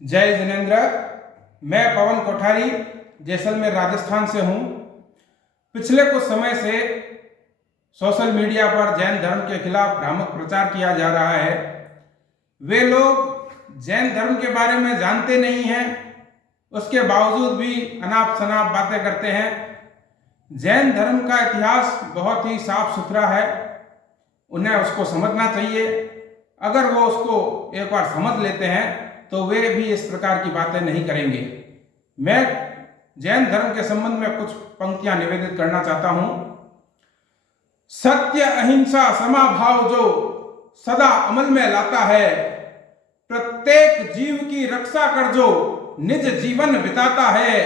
जय जिनेन्द्र। मैं पवन कोठारी जैसलमेर राजस्थान से हूँ। पिछले कुछ समय से सोशल मीडिया पर जैन धर्म के खिलाफ भ्रामक प्रचार किया जा रहा है। वे लोग जैन धर्म के बारे में जानते नहीं हैं, उसके बावजूद भी अनाप शनाप बातें करते हैं। जैन धर्म का इतिहास बहुत ही साफ सुथरा है, उन्हें उसको समझना चाहिए। अगर वो उसको एक बार समझ लेते हैं तो वे भी इस प्रकार की बातें नहीं करेंगे। मैं जैन धर्म के संबंध में कुछ पंक्तियां निवेदित करना चाहता हूं। सत्य अहिंसा समाभाव जो सदा अमल में लाता है, प्रत्येक जीव की रक्षा कर जो निज जीवन बिताता है,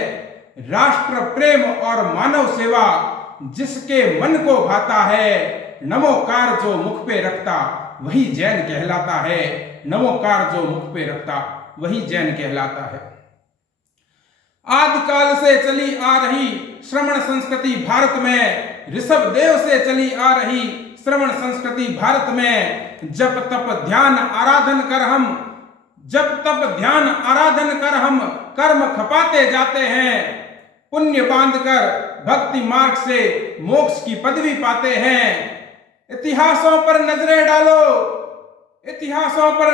राष्ट्र प्रेम और मानव सेवा जिसके मन को भाता है, नमोकार जो मुख पे रखता वही जैन कहलाता है। नमोकार जो मुख पे रखता वही जैन कहलाता है। आदिकाल से चली आ रही श्रमण संस्कृति भारत में, ऋषभ देव से चली आ रही श्रमण संस्कृति भारत में, जप तप ध्यान आराधन कर हम कर्म खपाते जाते हैं, पुण्य बांधकर भक्ति मार्ग से मोक्ष की पदवी पाते हैं। इतिहासों पर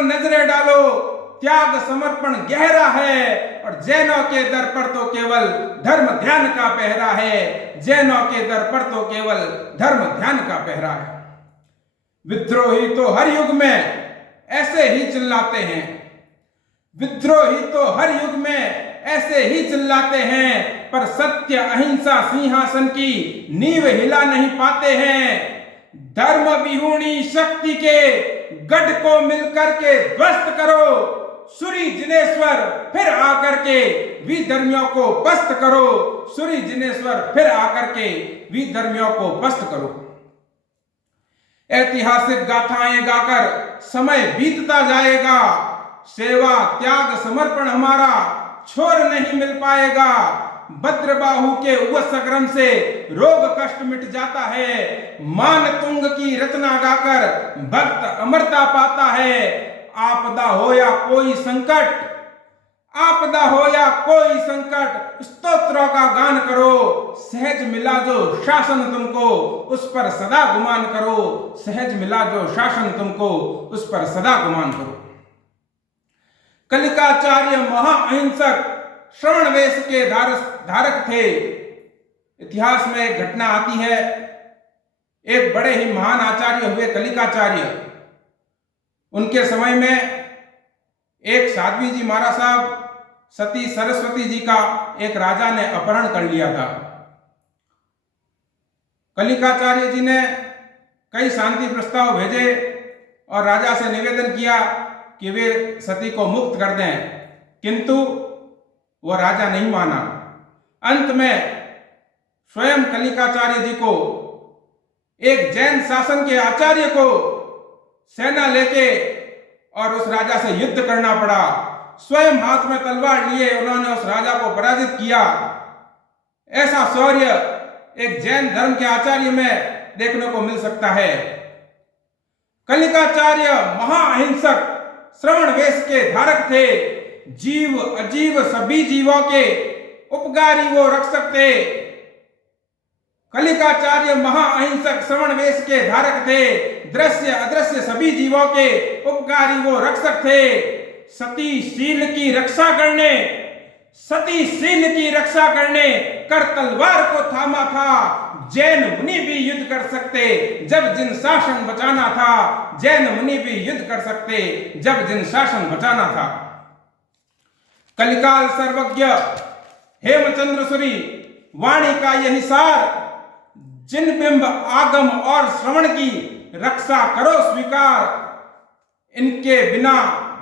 नजरें डालो, त्याग समर्पण गहरा है और जैनों के दर पर तो केवल धर्म ध्यान का पहरा है। जैनों के दर पर तो केवल धर्म ध्यान का पहरा है। विद्रोही तो हर युग में ऐसे ही चिल्लाते हैं, विद्रोही तो हर युग में ऐसे ही चिल्लाते हैं, पर सत्य अहिंसा सिंहासन की नींव हिला नहीं पाते हैं। धर्म विहूणी शक्ति के गढ़ को मिलकर के ध्वस्त करो, सूरी जिनेश्वर फिर आकर के विधर्मियों को पस्त करो, सूरी जिनेश्वर फिर आकर के विधर्मियों को पस्त करो। ऐतिहासिक गाथाएं गाकर समय बीतता जाएगा, सेवा त्याग समर्पण हमारा छोर नहीं मिल पाएगा। भद्रबाहु के उपसक्रम से रोग कष्ट मिट जाता है, मान तुंग की रचना गाकर भक्त अमरता पाता है। आपदा हो या कोई संकट स्तोत्रों का गान करो, सहज मिला जो शासन तुमको उस पर सदा गुमान करो, सहज मिला जो शासन तुमको उस पर सदा गुमान करो। कलिकाचार्य महाअहिंसक श्रवण वेश के धारक थे। इतिहास में एक घटना आती है, एक बड़े ही महान आचार्य हुए कलिकाचार्य। उनके समय में एक साध्वी जी महाराज साहब सती सरस्वती जी का एक राजा ने अपहरण कर लिया था। कलिकाचार्य जी ने कई शांति प्रस्ताव भेजे और राजा से निवेदन किया कि वे सती को मुक्त कर दें, किंतु वह राजा नहीं माना। अंत में स्वयं कलिकाचार्य जी को, एक जैन शासन के आचार्य को सेना लेके और उस राजा से युद्ध करना पड़ा। स्वयं हाथ में तलवार लिए उन्होंने उस राजा को पराजित किया। ऐसा शौर्य एक जैन धर्म के आचार्य में देखने को मिल सकता है। कलिकाचार्य महाअहिंसक श्रवण वेश के धारक थे। जीव अजीव सभी जीवों के उपकारी वो रक्षक थे। कलिकाचार्य महाअहिंसक श्रवण वेश के धारक थे। दृश्य अदृश्य सभी जीवों के उपकारी वो रक्षक थे। सती शील की रक्षा करने कर तलवार को थामा था। जैन मुनि भी युद्ध कर सकते जब जिन शासन बचाना था। जैन मुनि भी युद्ध कर सकते जब जिन शासन बचाना था। कलिकाल सर्वज्ञ हेमचंद्र सूरी वाणी का यही सार, जिन बिंब आगम और श्रवण की रक्षा करो स्वीकार। इनके बिना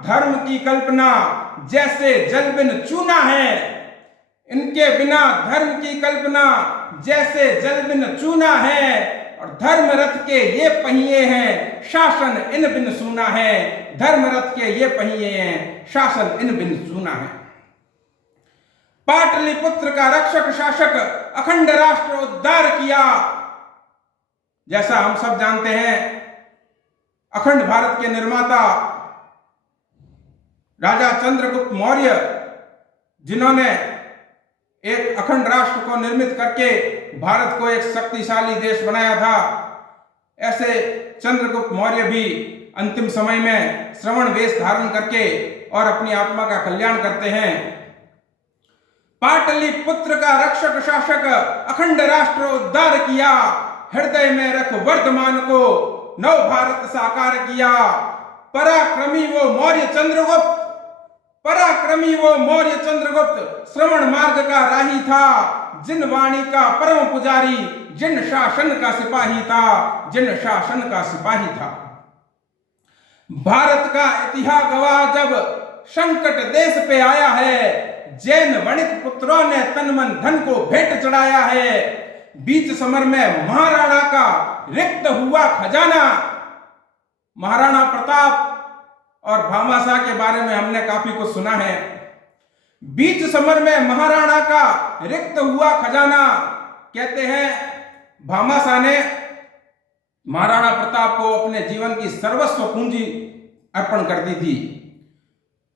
धर्म की कल्पना जैसे जल बिन चूना है। इनके बिना धर्म की कल्पना जैसे जल बिन चूना है। और धर्म रथ के ये पहिए हैं, शासन इन बिन सूना है। धर्म रथ के ये पहिए हैं, शासन इन बिन सूना है। पाटलिपुत्र का रक्षक शासक अखंड राष्ट्र उद्धार किया। जैसा हम सब जानते हैं, अखंड भारत के निर्माता राजा चंद्रगुप्त मौर्य, जिन्होंने एक अखंड राष्ट्र को निर्मित करके भारत को एक शक्तिशाली देश बनाया था, ऐसे चंद्रगुप्त मौर्य भी अंतिम समय में श्रवण वेश धारण करके और अपनी आत्मा का कल्याण करते हैं। पाटलिपुत्र का रक्षक शासक अखंड राष्ट्र उद्धार किया, हृदय में रख वर्धमान को नव भारत साकार किया। पराक्रमी वो मौर्य चंद्रगुप्त, पराक्रमी वो मौर्य चंद्रगुप्त श्रवण मार्ग का राही था, जिन वाणी का परम पुजारी, जिन शासन का सिपाही था, जिन शासन का सिपाही था। भारत का इतिहास गवाह जब संकट देश पे आया है, जैन वणिक पुत्रों ने तन मन धन को भेंट चढ़ाया है। बीच समर में महाराणा का रिक्त हुआ खजाना। महाराणा प्रताप और भामाशाह के बारे में हमने काफी कुछ सुना है। बीच समर में महाराणा का रिक्त हुआ खजाना, कहते हैं भामाशाह ने महाराणा प्रताप को अपने जीवन की सर्वस्व पूंजी अर्पण कर दी थी।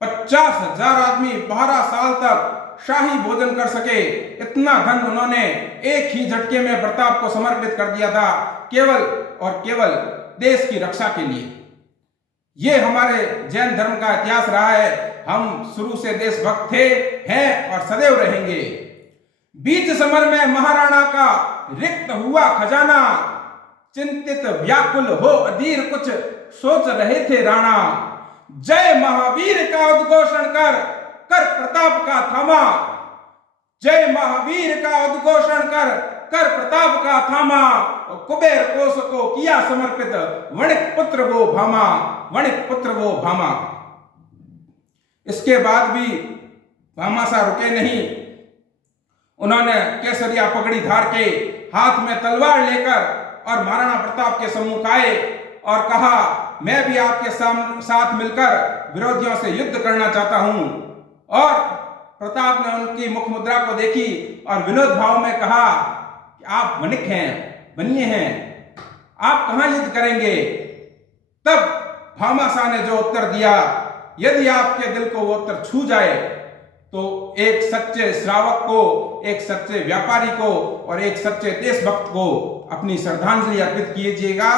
50,000 आदमी 12 साल तक शाही भोजन कर सके, इतना धन उन्होंने एक ही झटके में प्रताप को समर्पित कर दिया था, केवल और केवल देश की रक्षा के लिए। ये हमारे जैन धर्म का इतिहास रहा है। हम शुरू से देशभक्त थे, हैं और सदैव रहेंगे। बीच समर में महाराणा का रिक्त हुआ खजाना, चिंतित व्याकुल हो अधीर कुछ सोच रहे थे राणा। जय महावीर का उद्घोषण कर कर प्रताप का थामा, जय महावीर का उद्घोषण कर कर प्रताप का थामा। कुबेर कोश को किया समर्पित, वणिक पुत्र वो भामा, वणिक पुत्र वो भामा। इसके बाद भी भामाशाह रुके नहीं। उन्होंने केसरिया पगड़ी धार के, हाथ में तलवार लेकर और महाराणा प्रताप के सम्मुख आए और कहा, मैं भी आपके साथ मिलकर विरोधियों से युद्ध करना चाहता हूं। और प्रताप ने उनकी मुख मुद्रा को देखी और विनोद भाव में कहा कि आप वणिक हैं, बनिए हैं, आप कहां युद्ध करेंगे। तब भामाशाह ने जो उत्तर दिया, यदि आपके दिल को वो उत्तर छू जाए तो एक सच्चे श्रावक को, एक सच्चे व्यापारी को और एक सच्चे देशभक्त को अपनी श्रद्धांजलि अर्पित कीजिएगा।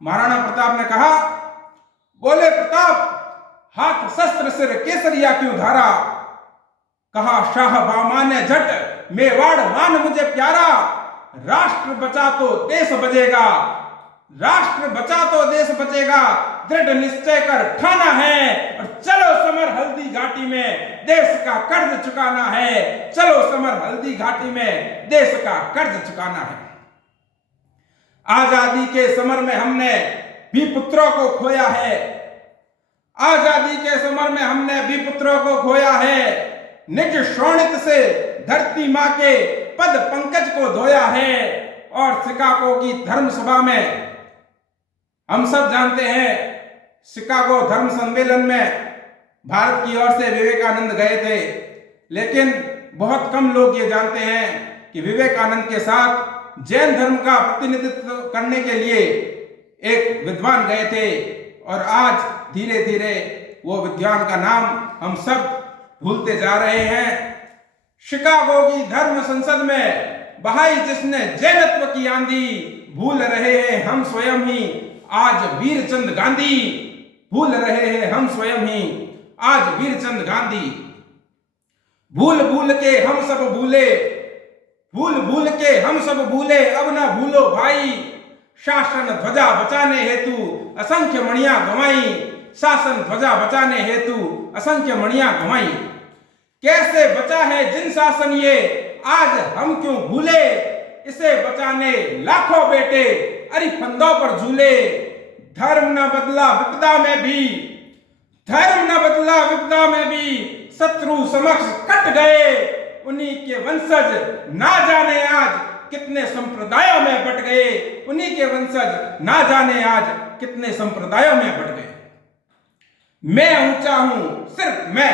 महाराणा प्रताप ने कहा, बोले प्रताप, हाथ शस्त्र सिर केसरिया क्यों धारा। कहा शाह भामा ने झट, मेवाड़ मान मुझे प्यारा। राष्ट्र बचा तो देश बचेगा, राष्ट्र बचा तो देश बचेगा। दृढ़ निश्चय कर ठाना है और चलो समर हल्दी घाटी में देश का कर्ज चुकाना है। चलो समर हल्दी घाटी में देश का कर्ज चुकाना है। आजादी के समर में हमने भी पुत्रों को खोया है, आजादी के समर में हमने भी पुत्रों को खोया है। निज शोणित से धरती मां के पद पंकज को धोया है। और शिकागो की धर्म सभा में, हम सब जानते हैं, शिकागो धर्म सम्मेलन में भारत की ओर से विवेकानंद गए थे, लेकिन बहुत कम लोग ये जानते हैं कि विवेकानंद के साथ जैन धर्म का प्रतिनिधित्व करने के लिए एक विद्वान गए थे। और आज धीरे धीरे वो विद्वान का नाम हम सब भूलते जा रहे हैं। शिकागो की धर्म संसद में बहाई जिसने जैनत्व की आंधी, भूल रहे हैं हम स्वयं ही आज वीरचंद गांधी, भूल रहे हैं हम स्वयं ही आज वीरचंद गांधी। भूल भूल के हम सब भूले, भूल भूल के हम सब भूले, अब ना भूलो भाई। शासन ध्वजा बचाने हेतु असंख्य मणियां गंवाई, शासन ध्वजा बचाने हेतु असंख्य मणियां गंवाई। कैसे बचा है जिन शासन ये, आज हम क्यों भूले। इसे बचाने लाखों बेटे अरि फंदों पर झूले। धर्म न बदला विपदा में भी, धर्म न बदला विपदा में भी, शत्रु समक्ष कट गए। उन्हीं के वंशज ना जाने आज कितने संप्रदायों में बट गए। उन्हीं के वंशज ना जाने आज कितने संप्रदायों में बट गए। मैं ऊंचा हूं सिर्फ मैं,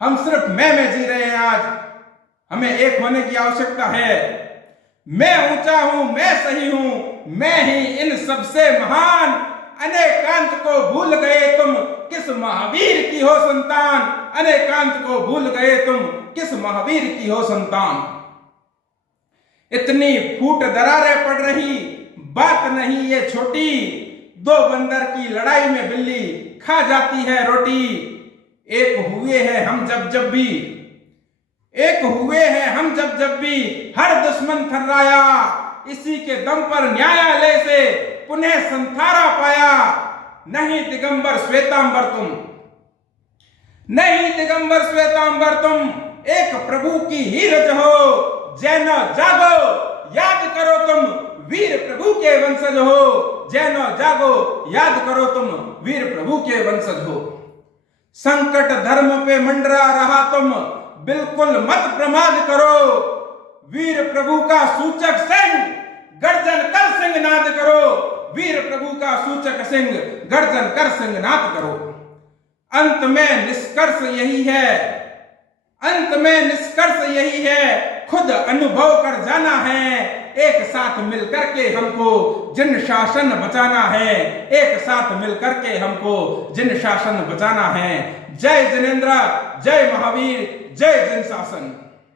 हम सिर्फ मैं में जी रहे हैं। आज हमें एक होने की आवश्यकता है। मैं ऊंचा हूं, मैं सही हूं, मैं ही इन सबसे महान। अनेकांत को भूल गए तुम, किस महावीर की हो संतान। अनेकांत को भूल गए तुम, किस महावीर की हो संतान। इतनी फूट दरारें पड़ रही, बात नहीं ये छोटी। दो बंदर की लड़ाई में बिल्ली खा जाती है रोटी। एक हुए हैं हम जब भी, एक हुए हैं हम जब भी, हर दुश्मन थर्राया। इसी के दम पर न्यायालय से पुनः संथारा पाया। नहीं दिगंबर श्वेतांबर तुम, नहीं दिगंबर श्वेतांबर तुम, एक प्रभु की ही रज हो। जैनो जागो याद करो तुम, वीर प्रभु के वंशज हो। जैनो जागो याद करो तुम, वीर प्रभु के वंशज हो। संकट धर्म पे मंडरा रहा तुम, बिल्कुल मत प्रमाद करो। वीर प्रभु का सूचक सिंह गर्जन कर सिंहनाद करो। वीर प्रभु का सूचक सिंह गर्जन कर सिंहनाद करो। अंत में निष्कर्ष यही है, अंत में निष्कर्ष यही है, खुद अनुभव कर जाना है। एक साथ मिलकर के हमको जिन शासन बचाना है, एक साथ मिलकर के हमको जिन शासन बचाना है। जय जिनेंद्र, जय महावीर, जय जिन शासन।